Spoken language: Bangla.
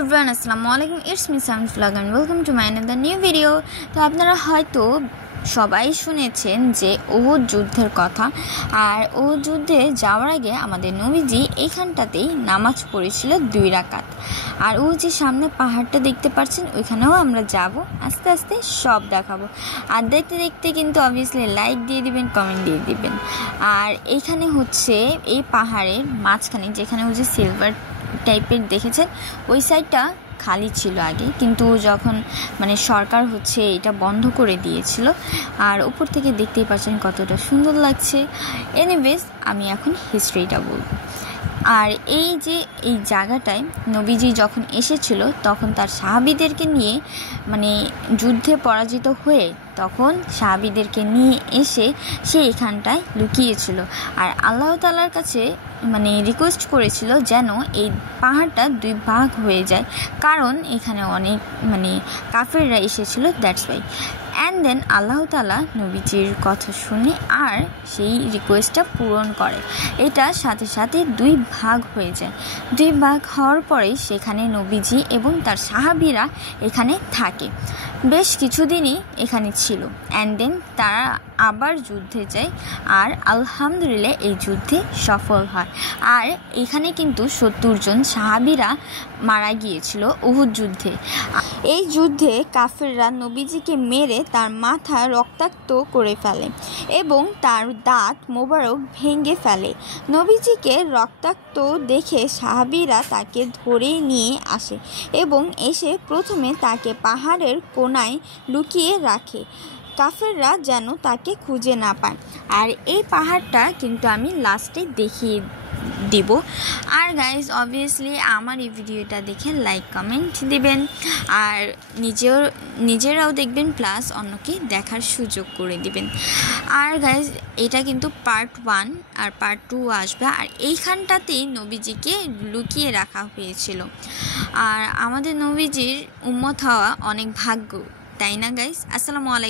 everyone, Assalamualaikum. It's me Sounds Vlog and welcome to my another new video. তো আপনারা হয়তো সবাই শুনেছেন যে উহুদ যুদ্ধের কথা। আর উহুদ যুদ্ধে যাওয়ার আগে আমাদের নবীজি এইখানটাতেই নামাজ পড়েছিল 2 রাকাত। আর ওই যে সামনে পাহাড়টা দেখতে পাচ্ছেন, ওইখানেও আমরা যাব, আস্তে আস্তে সব দেখাবো। আর দেখতে দেখতে কিন্তু অবভিয়াসলি লাইক দিয়ে দিবেন, কমেন্ট দিয়ে দিবেন। আর এইখানে হচ্ছে এই পাহাড়ের মাঝখানে যেখানে ওই যে সিলভার টাইপের দেখেছেন, ওই সাইডটা খালি ছিল আগে, কিন্তু যখন সরকার হচ্ছে এটা বন্ধ করে দিয়েছিল। আর উপর থেকে দেখতেই পাচ্ছেন কতটা সুন্দর লাগছে। এনিওয়েজ, আমি এখন হিস্ট্রিটা বলবো। আর এই যে এই জায়গাটায় নবীজি যখন এসেছিল তখন তার সাহাবীদেরকে নিয়ে যুদ্ধে পরাজিত হয়ে তখন সাহাবীদেরকে নিয়ে এসে সে এখানটায় লুকিয়েছিল। আর আল্লাহ তাআলার কাছে রিকোয়েস্ট করেছিল যেন এই পাহাড়টা 2 ভাগ হয়ে যায়, কারণ এখানে অনেক কাফেররা এসেছিল, দ্যাটস ওয়াই। অ্যান্ড দেন আল্লাহ তাআলা নবীজির কথা শুনে আর সেই রিকোয়েস্টটা পূরণ করে। এটা সাথে সাথে 2 ভাগ হয়ে যায়। 2 ভাগ হওয়ার পরে সেখানে নবীজি এবং তার সাহাবীরা এখানে থাকে, বেশ কিছুদিনই এখানে ছিল। অ্যান্ড দেন তারা আবার যুদ্ধে যায়, আর আলহামদুলিল্লাহ এই যুদ্ধে সফল হয়। আর এখানে কিন্তু 70 জন সাহাবীরা মারা গিয়েছিল উহুদ যুদ্ধে। এই যুদ্ধে কাফেররা নবীজিকে মেরে তার মাথা রক্তাক্ত করে ফেলে এবং তার দাঁত মোবারক ভেঙে ফেলে। নবীজিকে রক্তাক্ত দেখে সাহাবীরা তাকে ধরে নিয়ে আসে এবং এসে প্রথমে তাকে পাহাড়ের কোণায় লুকিয়ে রাখে, কাফেররা যেন তাকে খুঁজে না পায়। আর এই পাহাড়টা কিন্তু আমি লাস্টে দেখিয়ে দিব। আর গাইজ, অবভিয়াসলি আমার এই ভিডিওটা দেখে লাইক কমেন্ট দিবেন, আর নিজেরাও দেখবেন, প্লাস অন্যকে দেখার সুযোগ করে দিবেন। আর গাইজ, এটা কিন্তু পার্ট 1 আর পার্ট 2 আসবে। আর এইখানটাতেই নবীজিকে লুকিয়ে রাখা হয়েছিল। আর আমাদের নবীজির উম্মত হওয়া অনেক ভাগ্য, তাই না গাইজ? আসসালামু আলাইকুম।